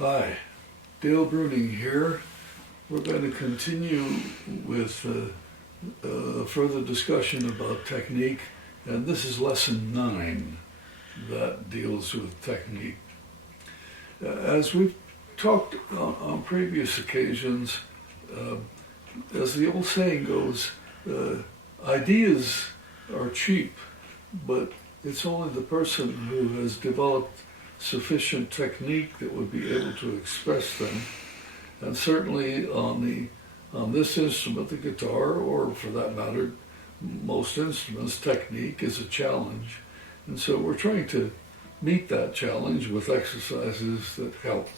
Hi, Dale Bruning here. We're going to continue with further discussion about technique, and this is lesson 9 that deals with technique. As we've talked on previous occasions, as the old saying goes, ideas are cheap, but it's only the person who has developed sufficient technique that would be able to express them. And certainly on this instrument, the guitar, or for that matter, most instruments, technique is a challenge. And so we're trying to meet that challenge with exercises that help.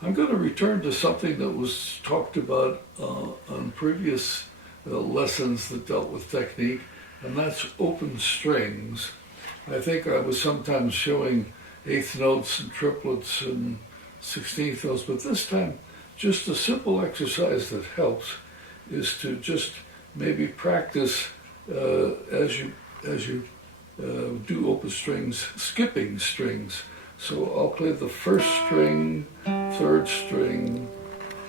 I'm going to return to something that was talked about on previous lessons that dealt with technique, and that's open strings. I think I was sometimes showing eighth notes and triplets and 16th notes, but this time just a simple exercise that helps is to just maybe practice as you do open strings, skipping strings. So I'll play the first string, third string,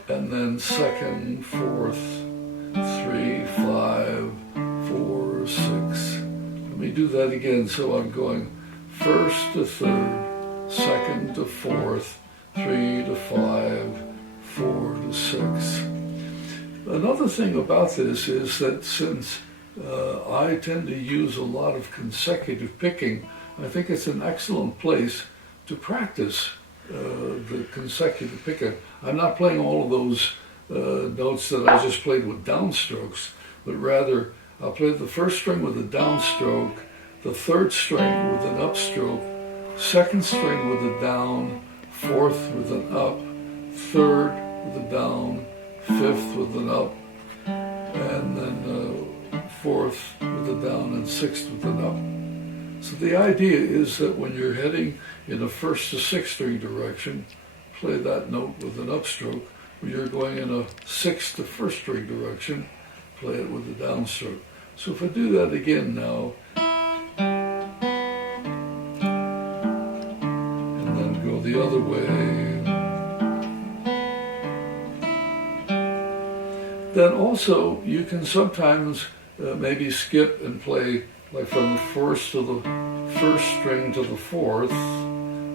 and then second, fourth, 3, 5, 4, 6. Let me do that again. So I'm going first to third, second to fourth, 3 to 5, 4 to 6. Another thing about this is that since I tend to use a lot of consecutive picking, I think it's an excellent place to practice the consecutive picking. I'm not playing all of those notes that I just played with downstrokes, but rather I'll play the first string with a downstroke, the third string with an upstroke, second string with a down, fourth with an up, third with a down, fifth with an up, and then fourth with a down, and sixth with an up. So the idea is that when you're heading in a first to sixth string direction, play that note with an upstroke. When you're going in a sixth to first string direction, play it with a downstroke. So if I do that again now, and then go the other way, then also you can sometimes maybe skip and play like from the first to the first string to the fourth,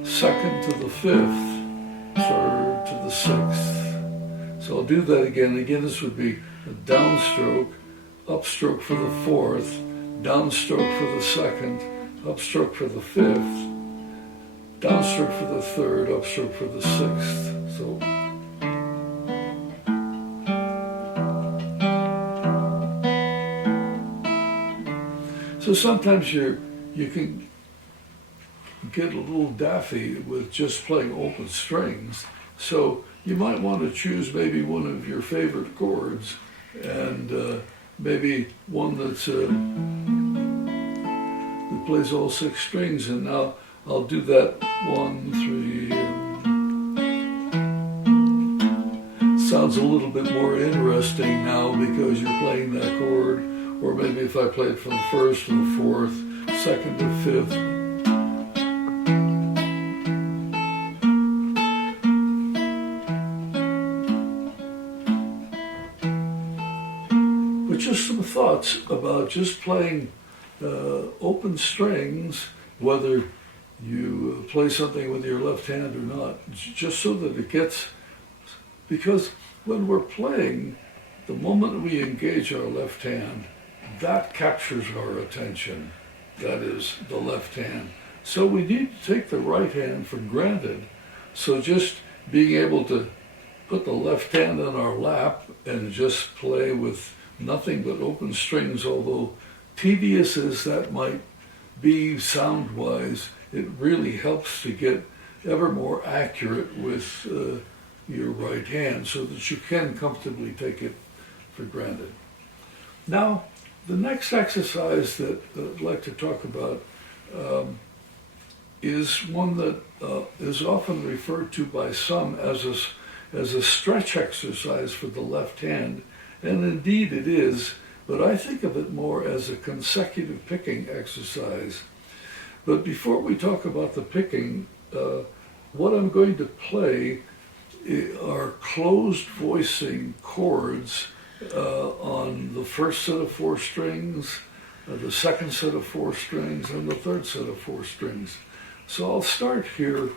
second to the fifth, third to the sixth. So I'll do that again. Again, this would be a downstroke, upstroke for the fourth, downstroke for the second, upstroke for the fifth, downstroke for the third, upstroke for the sixth. So sometimes you can get a little daffy with just playing open strings. So you might want to choose maybe one of your favorite chords, and maybe one that plays all 6 strings. And now I'll do that 1, 3. Sounds a little bit more interesting now because you're playing that chord. Or maybe if I played from first to the fourth, second to fifth. But just some thoughts about just playing open strings, whether you play something with your left hand or not, just so that it gets, because when we're playing, the moment we engage our left hand, that captures our attention, that is the left hand. So we need to take the right hand for granted. So just being able to put the left hand on our lap and just play with nothing but open strings, although tedious as that might be sound-wise, it really helps to get ever more accurate with your right hand so that you can comfortably take it for granted. Now, the next exercise that I'd like to talk about is one that is often referred to by some as a stretch exercise for the left hand, and indeed it is, but I think of it more as a consecutive picking exercise. But before we talk about the picking, what I'm going to play are closed voicing chords on the first set of 4 strings, the second set of 4 strings, and the third set of 4 strings. So I'll start here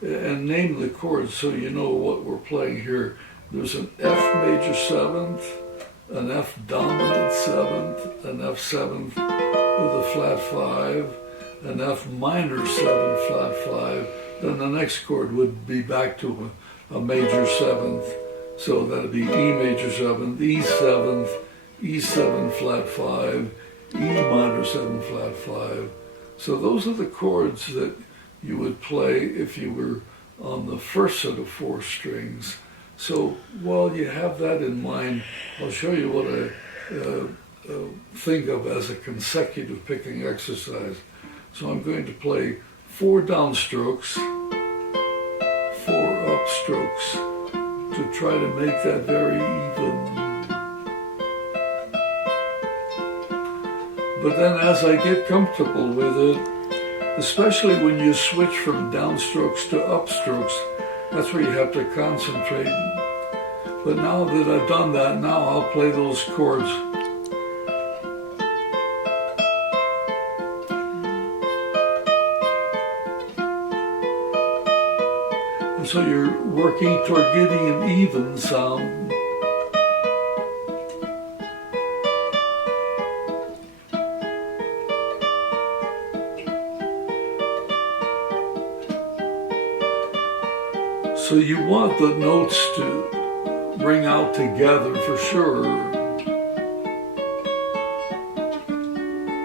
and name the chords so you know what we're playing here. There's an F major 7th, an F dominant 7th, an F 7th with a flat 5, an F minor 7 flat 5. Then the next chord would be back to a major 7th. So that'd be E major 7th, E 7th, E7 flat 5, E minor 7 flat 5. So those are the chords that you would play if you were on the first set of 4 strings. So while you have that in mind, I'll show you what I think of as a consecutive picking exercise. So I'm going to play 4 downstrokes, 4 upstrokes, to try to make that very even. But then as I get comfortable with it, especially when you switch from downstrokes to upstrokes, that's where you have to concentrate. But now that I've done that, now I'll play those chords. And so you're working toward getting an even sound. So you want the notes to ring out together for sure.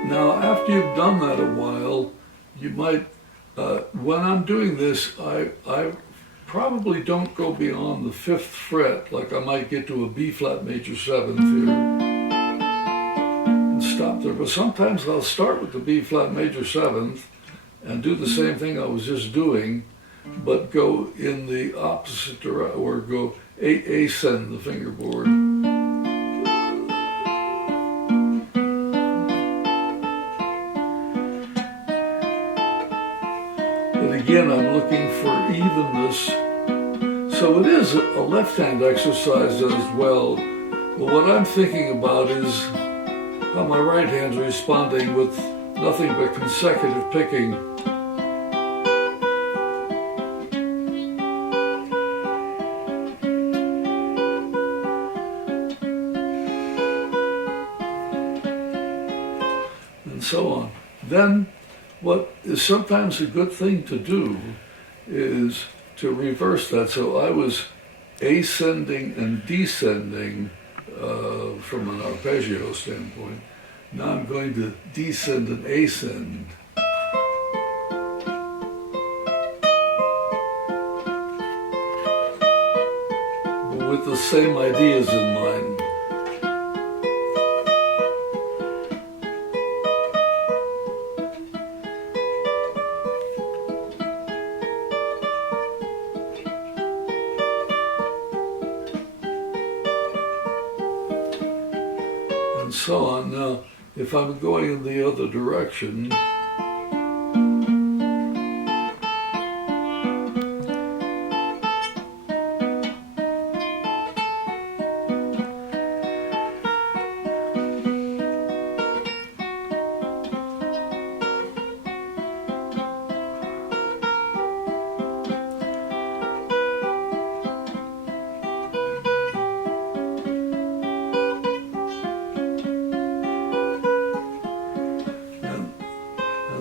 Now, after you've done that a while, you might, when I'm doing this, I probably don't go beyond the 5th fret, like I might get to a B flat major 7th here and stop there. But sometimes I'll start with the B flat major 7th and do the same thing I was just doing, but go in the opposite direction, or go ascend the fingerboard. But again, I'm looking for evenness. So it is a left-hand exercise as well. But what I'm thinking about is how my right hand's responding with nothing but consecutive picking. And so on. Then what is sometimes a good thing to do is to reverse that. So I was ascending and descending from an arpeggio standpoint. Now I'm going to descend and ascend. But with the same ideas in mind. And so on. Now, if I'm going in the other direction,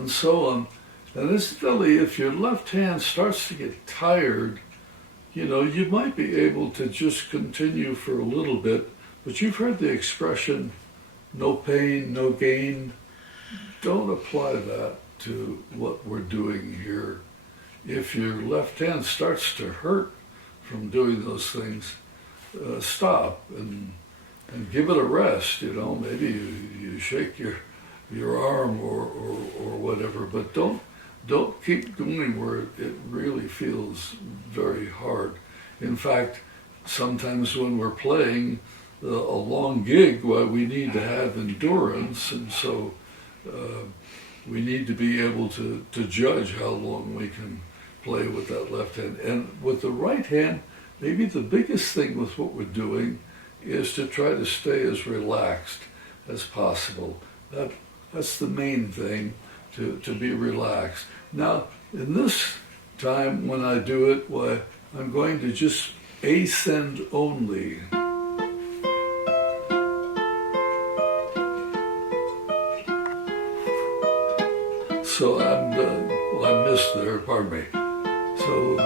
and so on. And incidentally, if your left hand starts to get tired, you know, you might be able to just continue for a little bit, but you've heard the expression, no pain, no gain. Don't apply that to what we're doing here. If your left hand starts to hurt from doing those things, stop and give it a rest. You know, maybe you shake your arm or whatever, but don't keep doing where it really feels very hard. In fact, sometimes when we're playing a long gig, well, we need to have endurance, and so we need to be able to judge how long we can play with that left hand. And with the right hand, maybe the biggest thing with what we're doing is to try to stay as relaxed as possible. That's the main thing, to be relaxed. Now, in this time when I do it, why, I'm going to just ascend only. So I missed there, pardon me. So,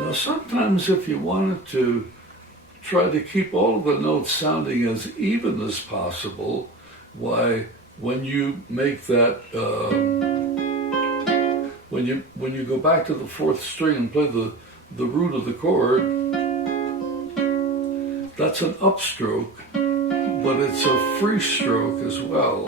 now sometimes if you wanted to try to keep all of the notes sounding as even as possible, why, when you make that, when you go back to the fourth string and play the root of the chord, that's an upstroke, but it's a free stroke as well.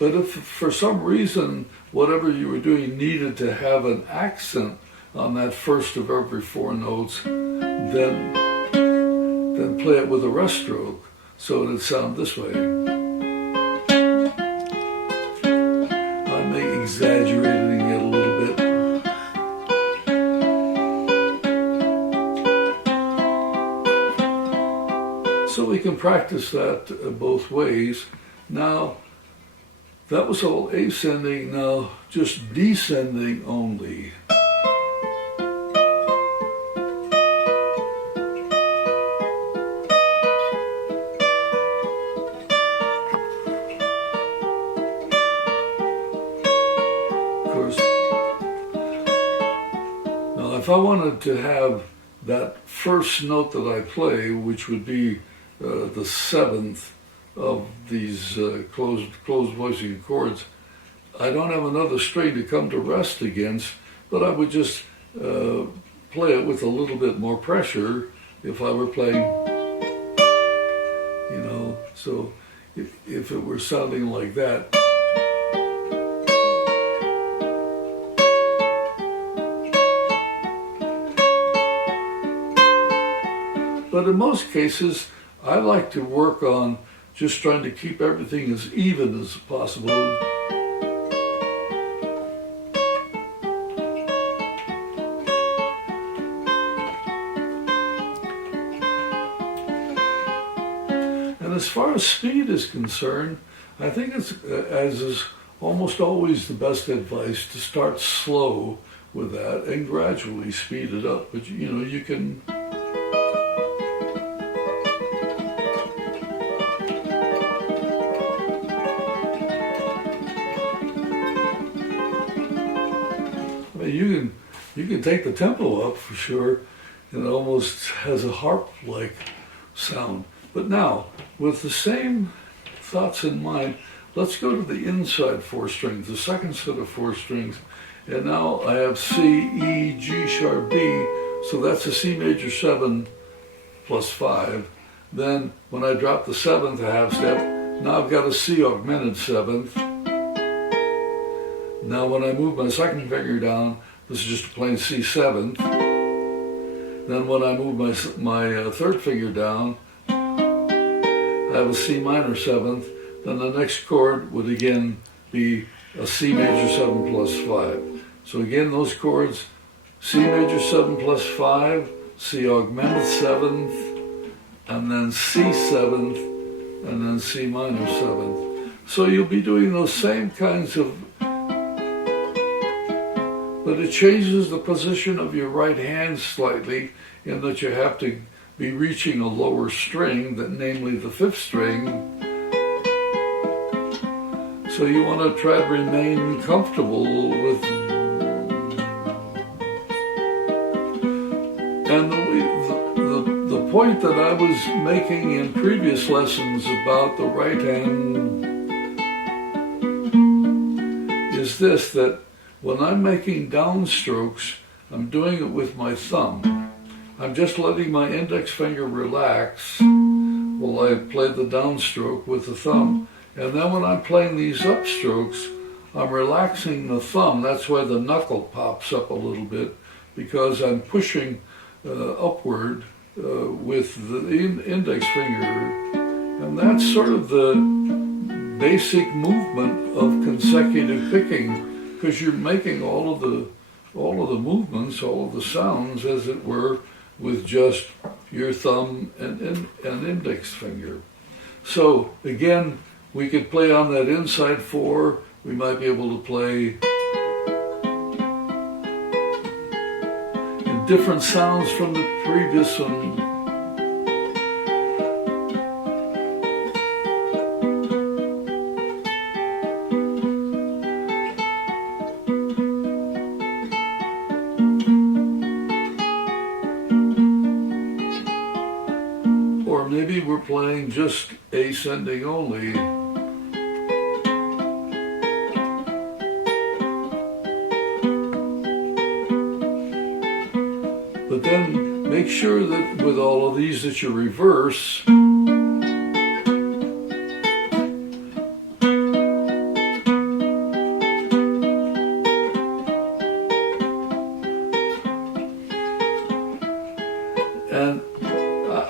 But if for some reason whatever you were doing needed to have an accent on that first of every four notes, then play it with a rest stroke, so it'd sound this way. I'm exaggerating it a little bit. So we can practice that both ways. Now, that was all ascending, now just descending only. If I wanted to have that first note that I play, which would be the seventh of these closed voicing chords, I don't have another string to come to rest against, but I would just play it with a little bit more pressure if I were playing, you know, so if it were sounding like that. But in most cases, I like to work on just trying to keep everything as even as possible. And as far as speed is concerned, I think it's, as is almost always the best advice, to start slow with that and gradually speed it up. But you know, you can... You can take the tempo up for sure, and it almost has a harp-like sound. But now, with the same thoughts in mind, let's go to the inside four strings, the second set of four strings. And now I have C, E, G sharp, B, so that's a C major 7 plus 5. Then when I drop the seventh a half step, now I've got a C augmented seventh. Now when I move my second finger down, this is just a plain C7. Then when I move my third finger down, I have a C minor 7th. Then the next chord would again be a C major 7 plus 5. So again, those chords, C major 7 plus 5, C augmented 7th, and then C 7th, and then C minor 7th. So you'll be doing those same kinds of, but it changes the position of your right hand slightly in that you have to be reaching a lower string, namely the fifth string. So you want to try to remain comfortable with, and the point that I was making in previous lessons about the right hand is this, that when I'm making downstrokes, I'm doing it with my thumb. I'm just letting my index finger relax. well, I play the downstroke with the thumb. And then when I'm playing these upstrokes, I'm relaxing the thumb. That's why the knuckle pops up a little bit, because I'm pushing upward with the index finger. And that's sort of the basic movement of consecutive picking, because you're making all of the movements, all of the sounds, as it were, with just your thumb and index finger. So again, we could play on that inside 4. We might be able to play in different sounds from the previous one. Or maybe we're playing just ascending only. But then make sure that with all of these that you reverse. And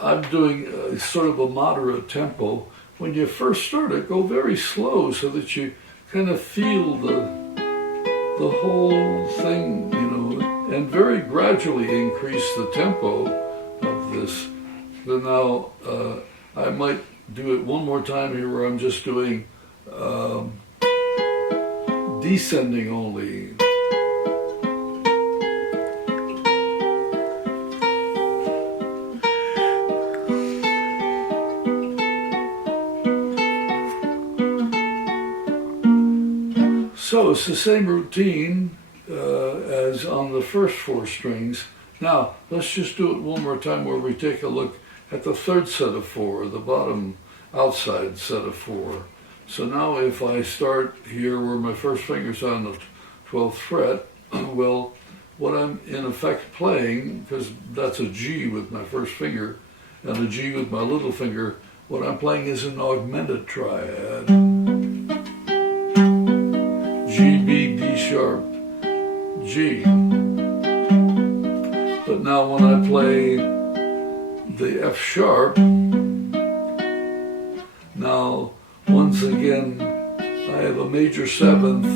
I'm doing sort of a moderate tempo. When you first start it, go very slow so that you kind of feel the whole thing, you know, and very gradually increase the tempo of this. So now I might do it one more time here where I'm just doing descending only. So it's the same routine as on the first 4 strings. Now, let's just do it one more time where we take a look at the third set of 4, the bottom outside set of 4. So now if I start here where my first finger's on the 12th fret, well, what I'm in effect playing, because that's a G with my first finger and a G with my little finger, what I'm playing is an augmented triad. G, B, D sharp, G. But now when I play the F sharp, now once again I have a major 7th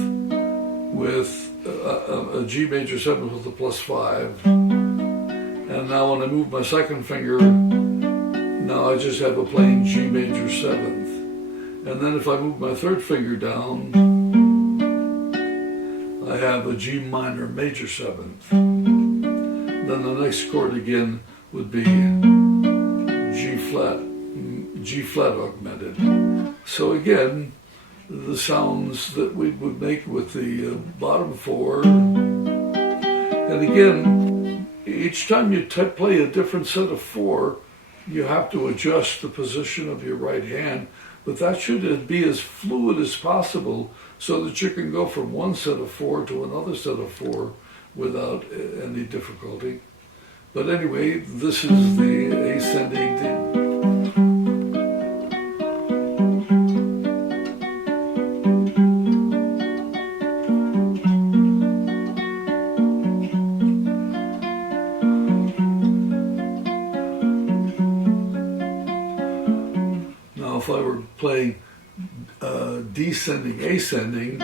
with a G major 7th with a +5. And now when I move my second finger, now I just have a plain G major 7th. And then if I move my third finger down, I have a G minor major 7th. Then the next chord again would be G flat augmented. So again, the sounds that we would make with the bottom 4. And again, each time you play a different set of 4, you have to adjust the position of your right hand, but that should be as fluid as possible so that you can go from one set of 4 to another set of 4 without any difficulty. But anyway, this is the ascending thing. Now if I were playing descending, ascending,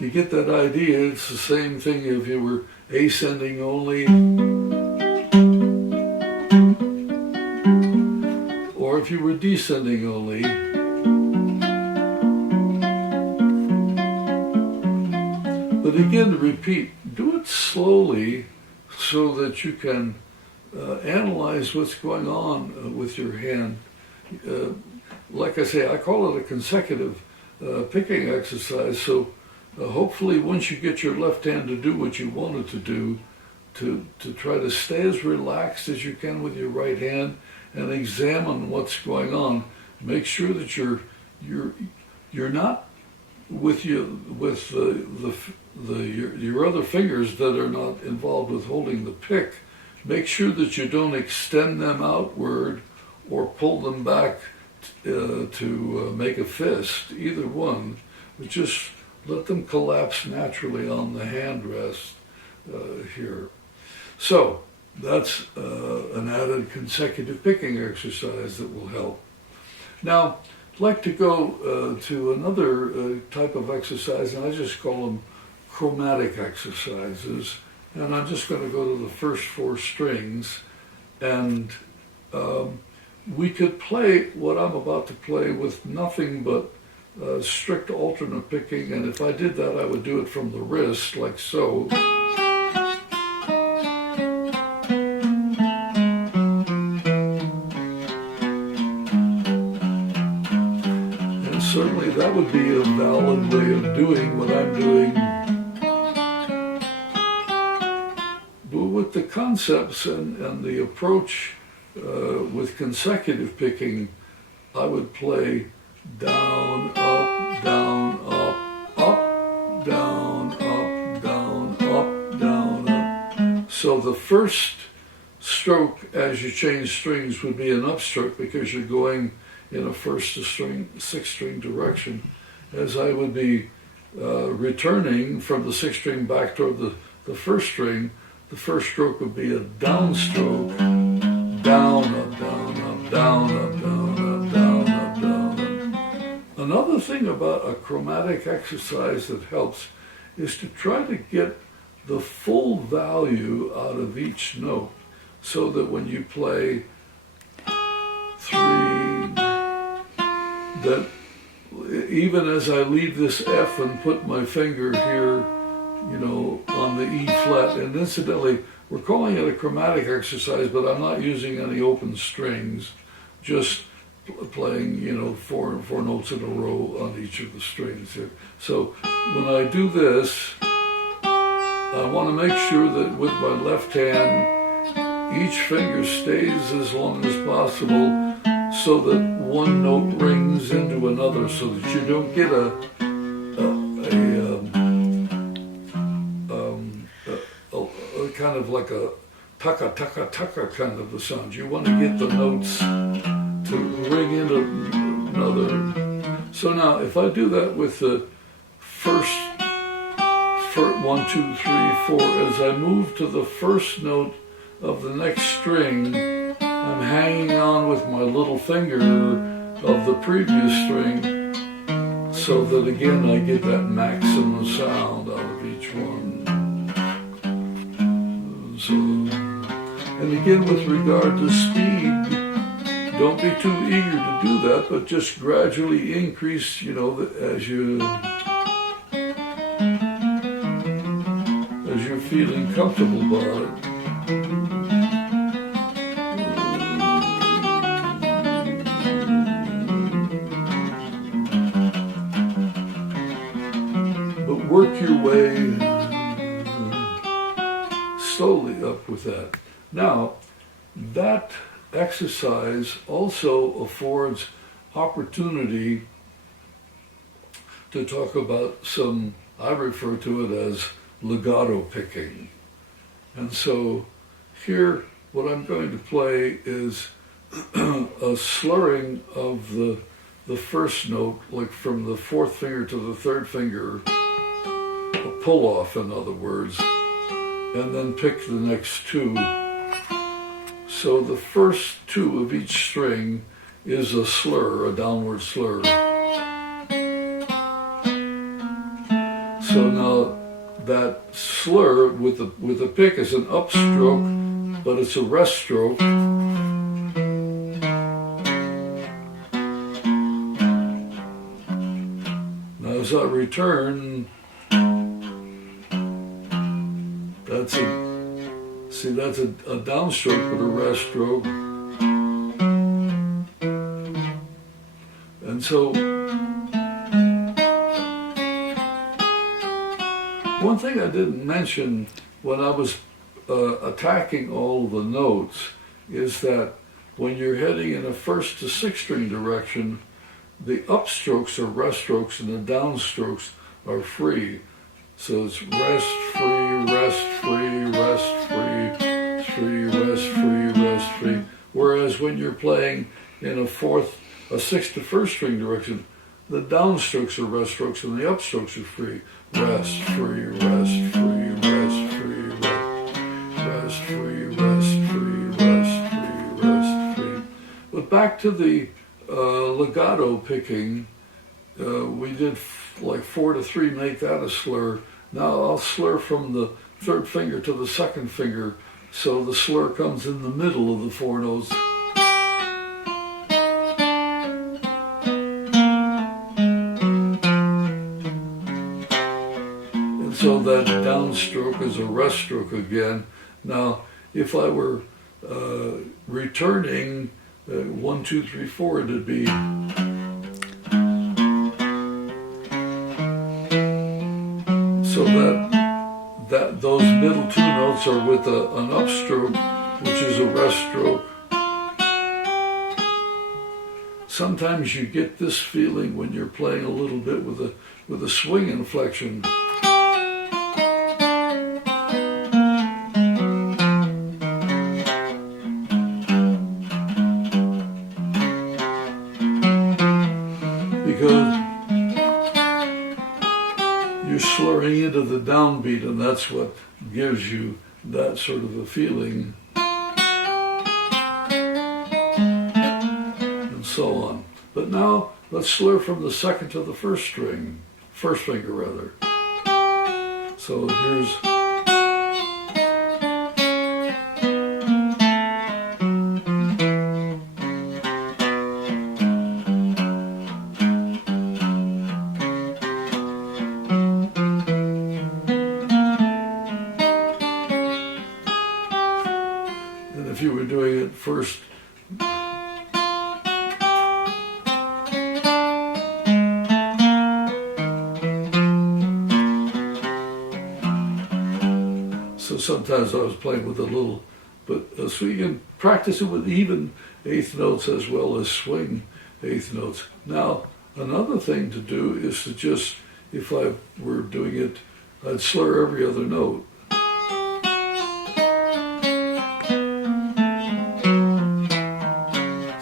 you get that idea. It's the same thing if you were ascending only, or if you were descending only. But again, to repeat, do it slowly so that you can analyze what's going on with your hand. Like I say, I call it a consecutive picking exercise, so hopefully once you get your left hand to do what you want it to do, to try to stay as relaxed as you can with your right hand and examine what's going on. Make sure that you're not with your other fingers that are not involved with holding the pick. Make sure that you don't extend them outward or pull them back to make a fist, either one, but just let them collapse naturally on the hand rest here. So that's an added consecutive picking exercise that will help. Now, I'd like to go to another type of exercise, and I just call them chromatic exercises. And I'm just going to go to the first 4 strings, and we could play what I'm about to play with nothing but strict alternate picking, and if I did that, I would do it from the wrist, like so. And certainly that would be a valid way of doing what I'm doing. But with the concepts and the approach with consecutive picking, I would play down, up, down, up, up, down, up, down, up, down, up. So the first stroke as you change strings would be an upstroke because you're going in a 1st to 6th string direction, as I would be returning from the 6th string back toward the 1st string. The first stroke would be a downstroke, down, up, down, up, down, up, down, up, down, up, down, up. Another thing about a chromatic exercise that helps is to try to get the full value out of each note, so that when you play 3, that even as I leave this F and put my finger here, on the E flat, and incidentally, we're calling it a chromatic exercise, but I'm not using any open strings, just playing, 4 notes in a row on each of the strings here. So when I do this, I want to make sure that with my left hand, each finger stays as long as possible so that one note rings into another, so that you don't get a kind of like a taka taka taka kind of a sound. You want to get the notes to ring into another. So now if I do that with the first 1, 2, 3, 4, as I move to the first note of the next string, I'm hanging on with my little finger of the previous string, so that again I get that maximum sound out of each one. So, and again, with regard to speed, don't be too eager to do that, but just gradually increase, as you're feeling comfortable about it. But work your way slowly up with that. Now, that exercise also affords opportunity to talk about some, I refer to it as legato picking. And so here, what I'm going to play is a slurring of the first note, like from the 4th finger to the 3rd finger, a pull-off, in other words, and then pick the next 2. So the first 2 of each string is a slur, a downward slur. So now that slur with the pick is an upstroke, but it's a rest stroke. Now as I return, that's a downstroke with a rest stroke. And so one thing I didn't mention when I was attacking all of the notes is that when you're heading in a first to sixth string direction, the upstrokes are rest strokes and the downstrokes are free. So it's rest, free, rest, free, rest, free, free, rest, free, rest, free. Whereas when you're playing in a sixth to first string direction, the downstrokes are rest strokes and the upstrokes are free. Rest, free, rest, free, rest, free, rest, free, rest, free, rest, free, rest, free. But back to the legato picking, we did like 4 to 3, make that a slur. Now I'll slur from the third finger to the second finger, so the slur comes in the middle of the 4 notes. And so that downstroke is a rest stroke again. Now, if I were returning 1, 2, 3, 4, it'd be. So that those middle 2 notes are with an upstroke, which is a rest stroke. Sometimes you get this feeling when you're playing a little bit with a swing inflection. Because you're slurring into the downbeat, and that's what gives you that sort of a feeling, and so on. But now let's slur from the second to the first string, first finger rather. So here's. If you were doing it first, so sometimes I was playing with a little, but so you can practice it with even eighth notes as well as swing eighth notes. Now, another thing to do is to just, if I were doing it, I'd slur every other note.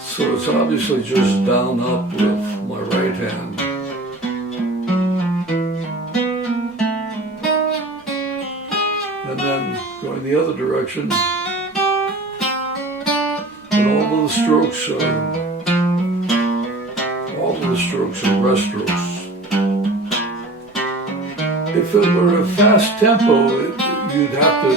So it's obviously just down up with my right hand. And then going the other direction. But all of the strokes are rest strokes. If it were a fast tempo, you'd have to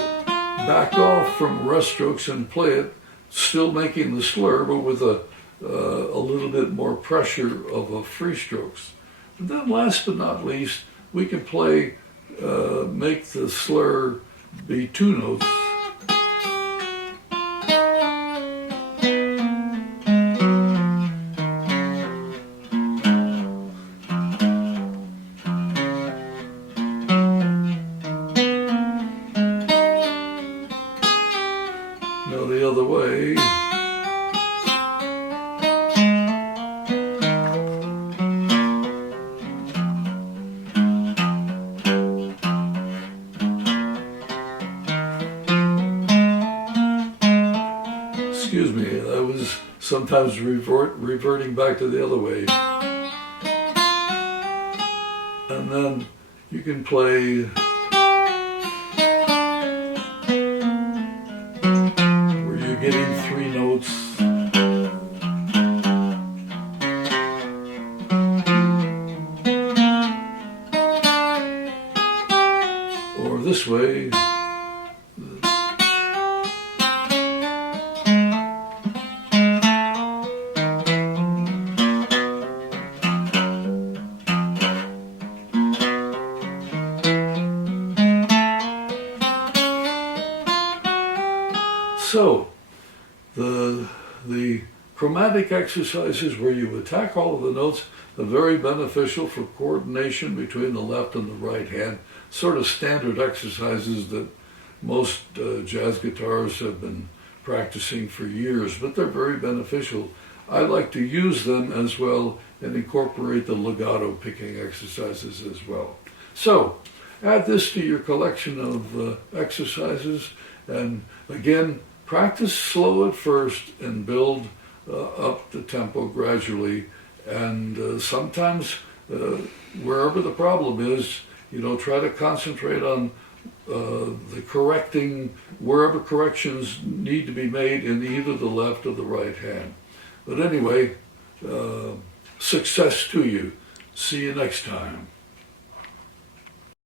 back off from rest strokes and play it, still making the slur, but with a little bit more pressure of a free strokes. And then last but not least, we can play, make the slur be 2 notes. Now the other way. Excuse me, I was sometimes reverting back to the other way. And then you can play where you're getting 3 notes. Or this way. So, the chromatic exercises where you attack all of the notes are very beneficial for coordination between the left and the right hand, sort of standard exercises that most jazz guitarists have been practicing for years, but they're very beneficial. I like to use them as well and incorporate the legato picking exercises as well. So, add this to your collection of exercises, and again, practice slow at first and build up the tempo gradually. And sometimes, wherever the problem is, try to concentrate on the correcting, wherever corrections need to be made in either the left or the right hand. But anyway, success to you. See you next time.